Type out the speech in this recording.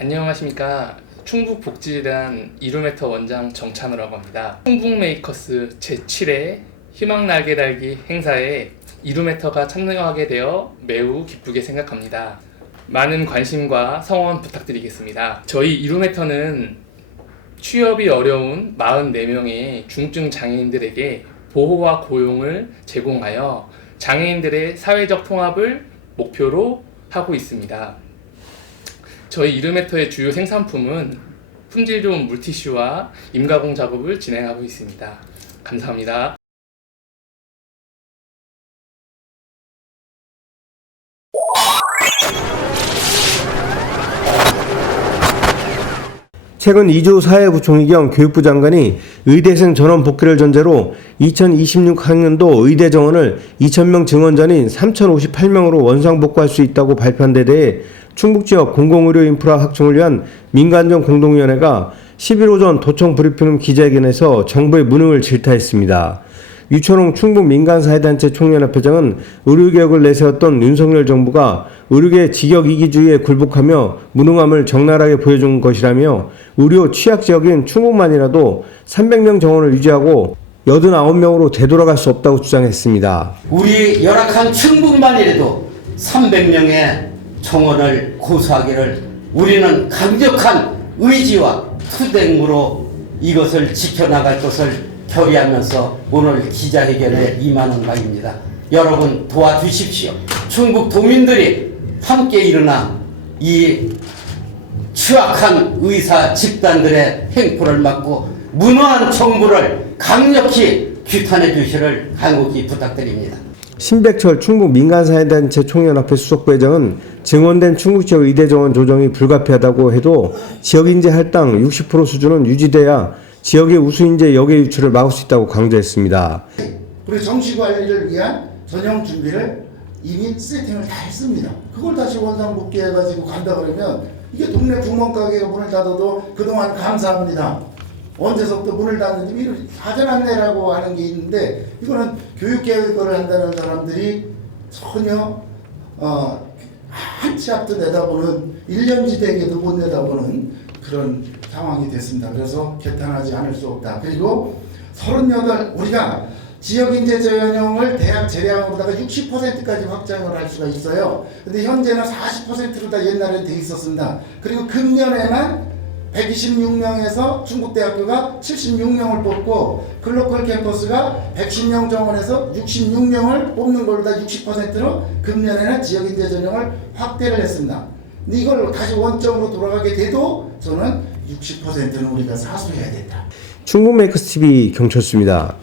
안녕하십니까. 충북복지재단 이루메터 원장 정찬우라고 합니다. 충북메이커스 제7회 희망 날개 달기 행사에 이루메터가 참여하게 되어 매우 기쁘게 생각합니다. 많은 관심과 성원 부탁드리겠습니다. 저희 이루메터는 취업이 어려운 44명의 중증 장애인들에게 보호와 고용을 제공하여 장애인들의 사회적 통합을 목표로 하고 있습니다. 저희 이르메터의 주요 생산품은 품질 좋은 물티슈와 임가공 작업을 진행하고 있습니다. 감사합니다. 최근 이주 사회부총리 겸 교육부 장관이 의대생 전원 복귀를 전제로 2026학년도 의대 정원을 2,000명 증원전인 3,058명으로 원상 복구할 수 있다고 발표한 데 대해 충북 지역 공공의료 인프라 확충을 위한 민간정 공동위원회가 11 오전 도청 브리핑룸 기자회견에서 정부의 무능을 질타했습니다. 유철홍 충북 민간사회단체 총연합회장은 의료개혁을 내세웠던 윤석열 정부가 의료계 직역 이기주의에 굴복하며 무능함을 적나라하게 보여준 것이라며 의료 취약 지역인 충북만이라도 300명 정원을 유지하고 89명으로 되돌아갈 수 없다고 주장했습니다. 우리 열악한 충북만이라도 300명의 청원을 고수하기를 우리는 강력한 의지와 투쟁으로 이것을 지켜나갈 것을 결의하면서 오늘 기자회견에 임하는 바입니다. 여러분 도와주십시오. 충북 도민들이 함께 일어나 이 추악한 의사 집단들의 행포를 막고 무능한 정부를 강력히 규탄해 주시를 간곡히 부탁드립니다. 신백철 충북 민간사회단체 총연합회 수석부회장은 증원된 충북 지역 의대 정원 조정이 불가피하다고 해도 지역인재 할당 60% 수준은 유지돼야 지역의 우수인재 역외 유출을 막을 수 있다고 강조했습니다. 우리 정시 관리를 위한 전형 준비를 이미 세팅을 다 했습니다. 그걸 다시 원상복귀 해가지고 간다 그러면 이게 동네 구멍가게가 문을 닫아도 그동안 감사합니다. 언제서부터 문을 닫는지 미리 사전 안내라고 하는 게 있는데 이거는 교육 계획을 한다는 사람들이 전혀 어, 한치 앞도 내다보는 1년지대에게도 못 내다보는 그런 상황이 됐습니다. 그래서 개탄하지 않을 수 없다. 그리고 38 우리가 지역인재 전형을 대학 재량으로다가 60%까지 확장을 할 수가 있어요. 근데 현재는 40%로 다 옛날에 돼 있었습니다. 그리고 금년에만 126명에서 중국대학교가 76명을 뽑고 글로컬 캠퍼스가 110명 정원에서 66명을 뽑는 걸로 다 60%로 금년에는 지역인재 전형을 확대를 했습니다. 근데 이걸 다시 원점으로 돌아가게 돼도 저는 60%는 우리가 사수해야 된다. 충북 메이커스 TV 경철수입니다.